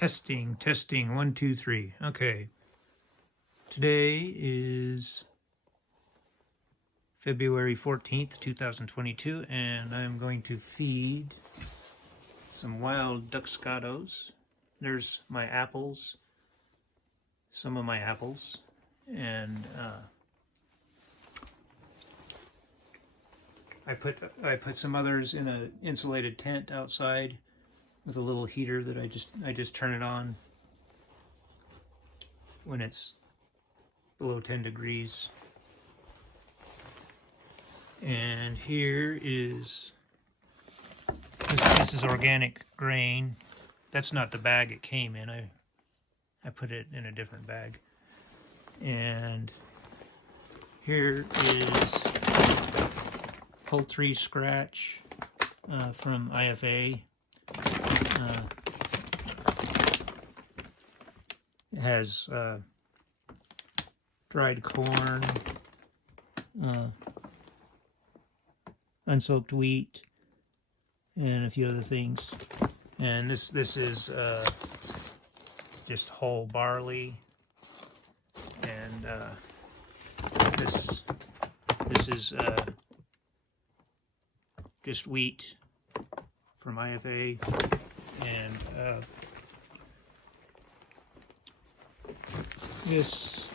Testing, testing, 1, 2, 3. Okay. Today is February 14th, 2022, and I'm going to feed some wild duckscados. There's my apples, some of my apples, and I put some others in an insulated tent outside with a little heater that I just turn it on when it's below 10 degrees. And here is this is organic grain. That's not the bag it came in. I put it in a different bag. And here is poultry scratch from IFA. It has dried corn, unsoaked wheat, and a few other things. And this is just whole barley, and this is just wheat from IFA, and this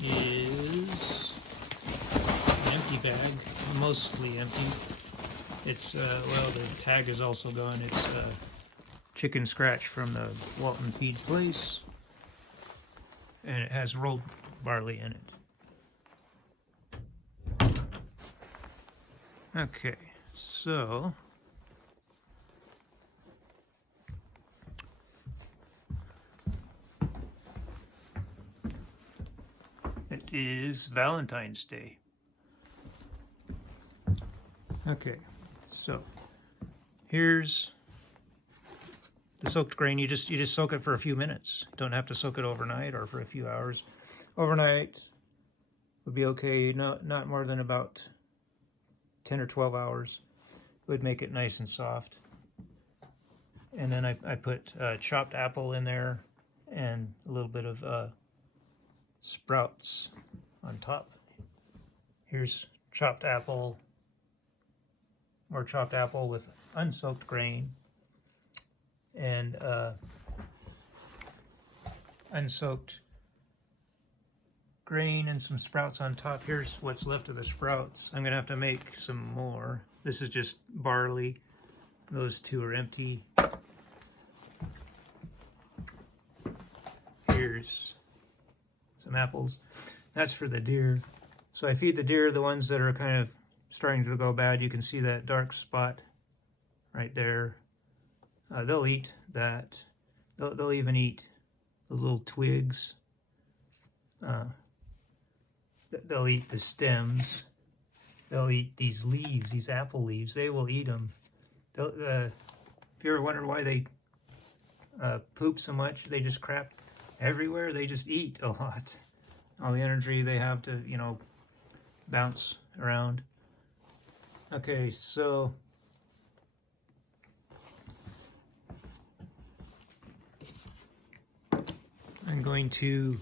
is an empty bag, mostly empty. It's well, the tag is also gone. It's chicken scratch from the Walton Feed Place, and it has rolled barley in it. Okay, so it is Valentine's Day. Okay, so here's the soaked grain. You just soak it for a few minutes. Don't have to soak it overnight or for a few hours. Overnight would be okay. Not more than about 10 or 12 hours. It would make it nice and soft. And then I put chopped apple in there and a little bit of sprouts on top. Here's chopped apple, more chopped apple with unsoaked grain, and unsoaked grain and some sprouts on top. Here's what's left of the sprouts. I'm gonna have to make some more. This is just barley. Those two are empty. Here's some apples. That's for the deer. So I feed the deer the ones that are kind of starting to go bad. You can see that dark spot right there. They'll eat that. They'll even eat the little twigs. They'll eat the stems. They'll eat these leaves, these apple leaves. They will eat them. If you ever wondered why they poop so much, they just crap everywhere. They just eat a lot. All the energy they have to, bounce around. Okay, so I'm going to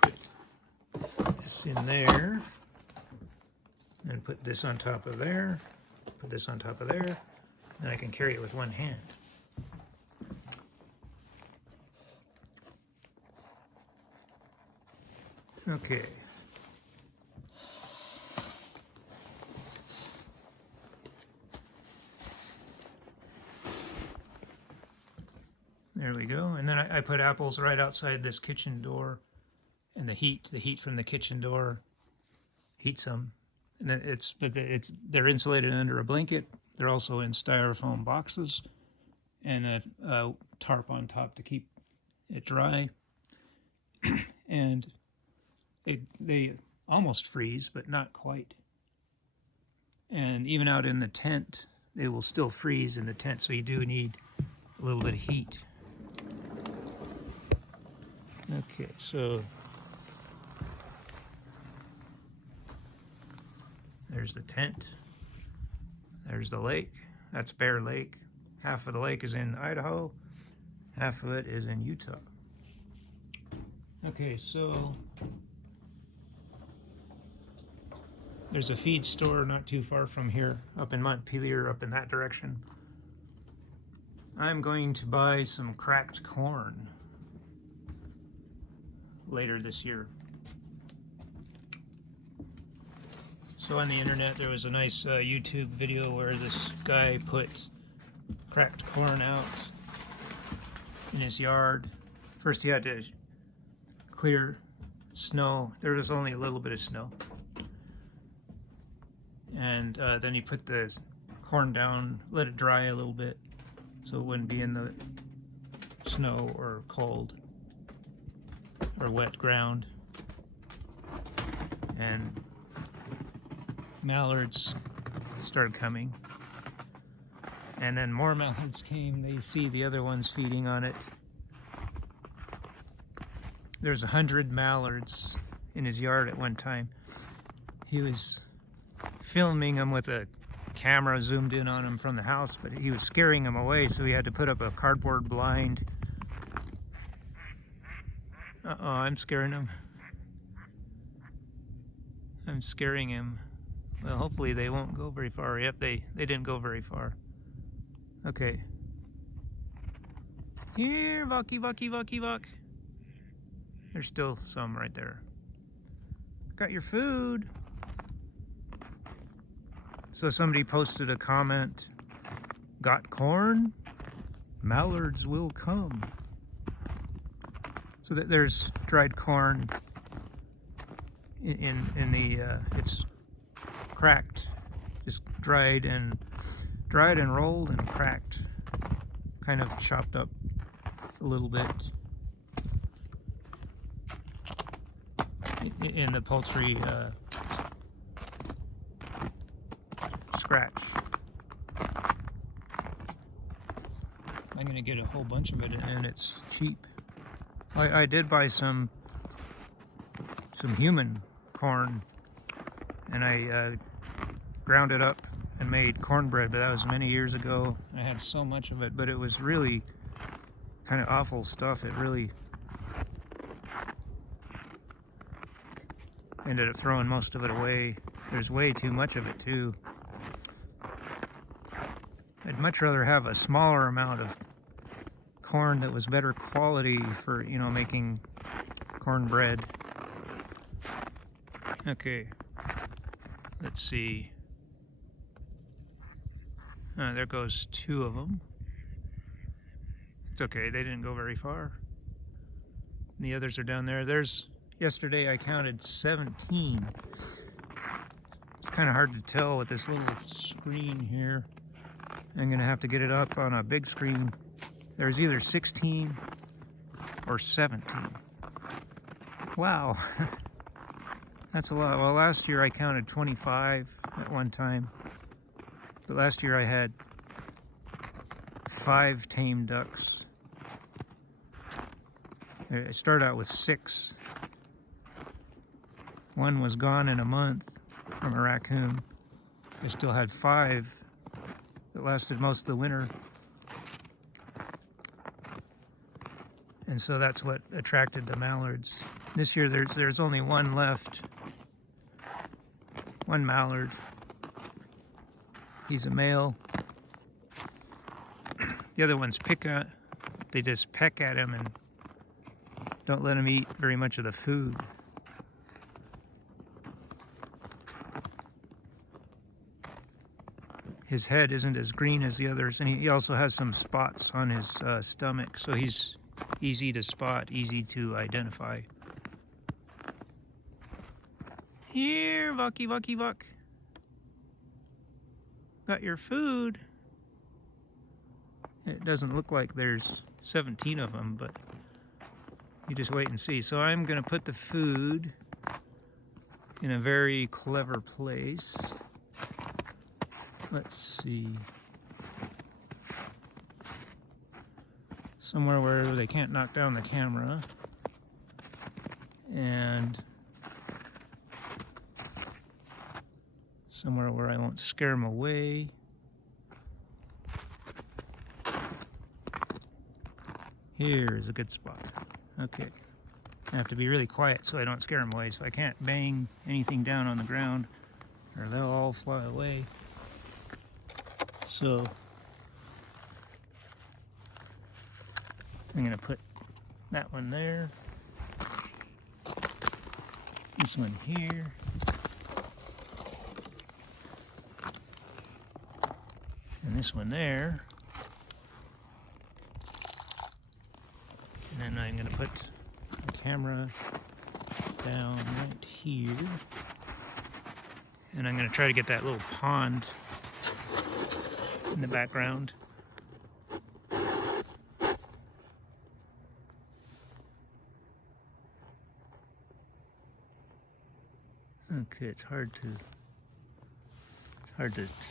put this in there, and put this on top of there, put this on top of there, and I can carry it with one hand. Okay. There we go. And then I put apples right outside this kitchen door, and the heat from the kitchen door heats them. And they're insulated under a blanket. They're also in styrofoam boxes, and a tarp on top to keep it dry. And they almost freeze, but not quite. And even out in the tent, they will still freeze in the tent, so you do need a little bit of heat. Okay, so there's the tent. There's the lake. That's Bear Lake. Half of the lake is in Idaho, half of it is in Utah. Okay, so there's a feed store not too far from here, up in Montpelier, up in that direction. I'm going to buy some cracked corn later this year. So on the internet there was a nice YouTube video where this guy put cracked corn out in his yard. First he had to clear snow. There was only a little bit of snow. And then he put the corn down, let it dry a little bit so it wouldn't be in the snow or cold or wet ground. And mallards started coming. And then more mallards came. They see the other ones feeding on it. There's 100 mallards in his yard at one time. He was filming them with a camera zoomed in on him from the house, but he was scaring them away, so he had to put up a cardboard blind. Uh-oh, I'm scaring him. I'm scaring him. Well, hopefully they won't go very far. Yep, they didn't go very far. Okay. Here, Vucky, Vucky, Vucky, Vuck. There's still some right there. Got your food. So somebody posted a comment, got corn? Mallards will come. So that there's dried corn in the, it's cracked, just dried and rolled and cracked, kind of chopped up a little bit in the poultry scratch. I'm gonna get a whole bunch of it, and it's cheap. I did buy some human corn, and I ground it up and made cornbread, but that was many years ago. I had so much of it, but it was really kind of awful stuff. It really ended up throwing most of it away. There's way too much of it too. I'd much rather have a smaller amount of corn that was better quality for, you know, making cornbread. Okay, let's see. There goes 2 of them. It's okay, they didn't go very far. And the others are down there. Yesterday I counted 17. It's kind of hard to tell with this little screen here. I'm gonna have to get it up on a big screen. There's either 16 or 17. Wow, that's a lot. Well, last year I counted 25 at one time. But last year I had 5 tame ducks. I started out with 6. One was gone in a month from a raccoon. I still had 5 that lasted most of the winter. And so that's what attracted the mallards. This year there's only 1 left. 1 mallard. He's a male. The other ones they just peck at him and don't let him eat very much of the food. His head isn't as green as the others, and he also has some spots on his stomach, so he's easy to spot, easy to identify. Here, Vucky, Vucky, Vuck. Got your food. It doesn't look like there's 17 of them, but you just wait and see. So I'm going to put the food in a very clever place. Let's see. Somewhere where they can't knock down the camera. And somewhere where I won't scare them away. Here is a good spot. Okay. I have to be really quiet so I don't scare them away, so I can't bang anything down on the ground or they'll all fly away. So I'm gonna put that one there, this one here, and this one there. And then I'm gonna put the camera down right here. And I'm gonna try to get that little pond in the background. Okay, it's hard to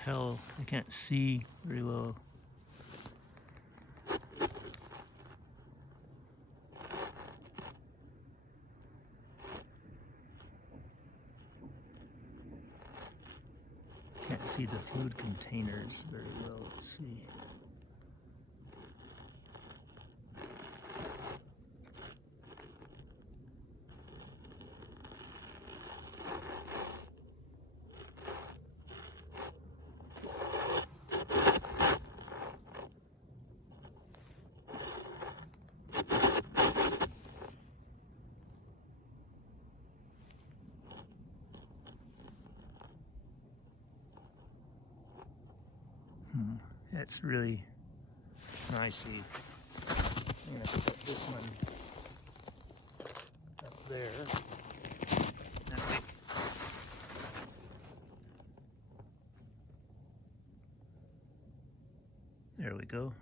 tell. I can't see very well. Can't see the food containers very well. Let's see. That's really nicely. I'm gonna put this one up there. There we go.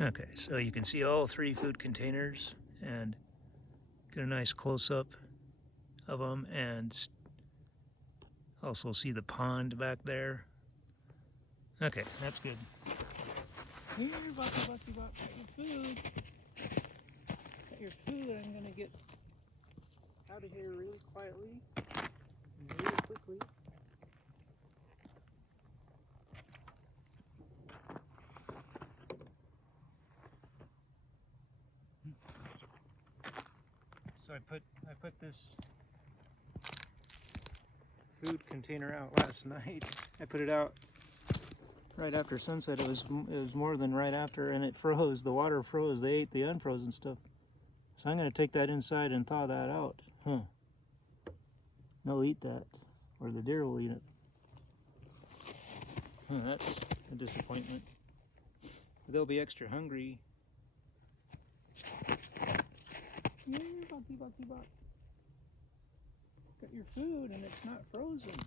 Okay, so you can see all 3 food containers and get a nice close-up of them, and also see the pond back there. Okay, that's good. Here, Bucky, got your food. Got your food. I'm gonna get out of here really quietly and really quickly. So I put this food container out last night. I put it out right after sunset. It was more than right after, and it froze. The water froze. They ate the unfrozen stuff. So I'm going to take that inside and thaw that out. They'll eat that, or the deer will eat it. That's a disappointment. But they'll be extra hungry. Here, Bucky. Got your food and it's not frozen.